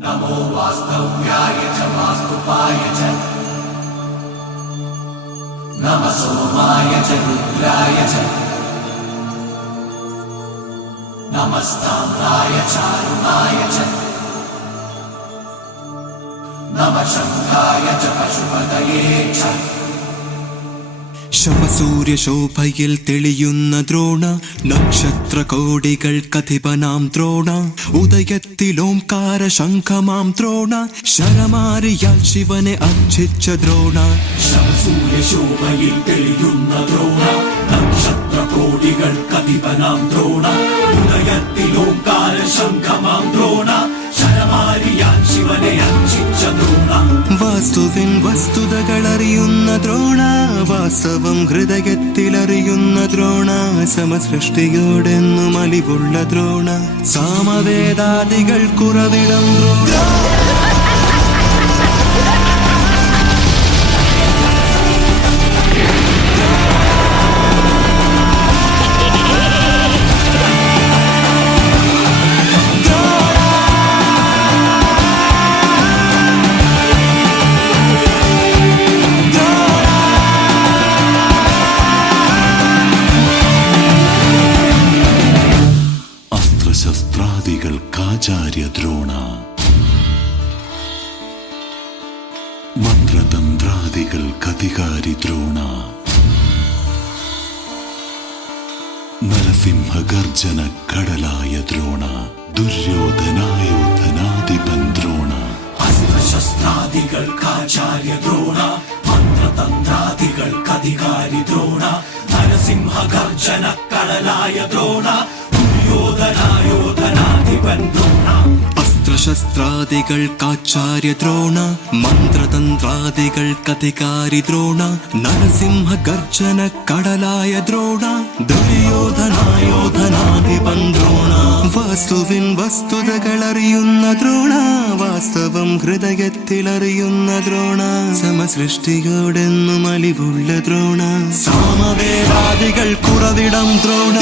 नमो वास्तव्याय च वास्तुपाय च नमः सोमाय च रुद्राय च नमस्ताम्राय चारुणाय च नमः शङ्खाय च पशुपतये च ശവസൂര്യശോഭയിൽ തെളിയുന്ന ദ്രോണ നക്ഷത്രകോടികൾക്കധിപനാം ദ്രോണ ഉദയത്തിലോംകാര ശംഖമാം ദ്രോണ ശരമാരിയാൽ ശിവനെ അർച്ചിച്ച ദ്രോണ ശവസൂര്യശോഭയിൽ തെളിയുന്ന ദ്രോണ നക്ഷത്രകോടികൾക്കധിപനാം ദ്രോണ ഉദയത്തിലോംകാര ശംഖമാം ദ്രോണ ശരമാരിയാൽ ശിവനെ അർച്ചിച്ച ദ്രോണ വാസ്തുവിൻ വസ്തുതകളറിയുന്ന ദ്രോണ വാസ്തവം ഹൃദയത്തിലറിയുന്ന ദ്രോണ സമസൃഷ്ടിയോടെന്നും അലിവുള്ള ദ്രോണ സാമവേദാദികൾ കുറവിടം ദ്രോണ ശസ്ത്രാദികൾക്കാചാര്യ ദ്രോണ മന്ത്രതന്ത്രാദികൾക്കധികാരി ദ്രോണ നരസിംഹഗർജന കടലായ ദ്രോണ ദുര്യോധനായോധനാധിപൻ ദ്രോണ അസ്ത്രശസ്ത്രാദികൾക്കാചാര്യ ദ്രോണ മന്ത്രതന്ത്രാദികൾക്കധികാരി ദ്രോണ നരസിംഹഗർജന കടലായ ദ്രോണ ദുര്യോധനായോധനാധിപൻ ദ്രോണ അസ്ത്രശസ്ത്രാദികൾക്കാചാര്യ ദ്രോണ മന്ത്രതന്ത്രാദികൾക്കധികാരി ദ്രോണ നരസിംഹഗർജന കടലായ ദ്രോണ ദുര്യോധനായോധനാധിപൻ ദ്രോണ വാസ്തുവിൻ വസ്തുതകളറിയുന്ന ദ്രോണ വാസ്തവം ഹൃദയത്തിലറിയുന്ന ദ്രോണ സമസൃഷ്ടിയോടെന്നും അലിവുള്ള ദ്രോണ സാമവേദാദികൾ കുറവിടം ദ്രോണ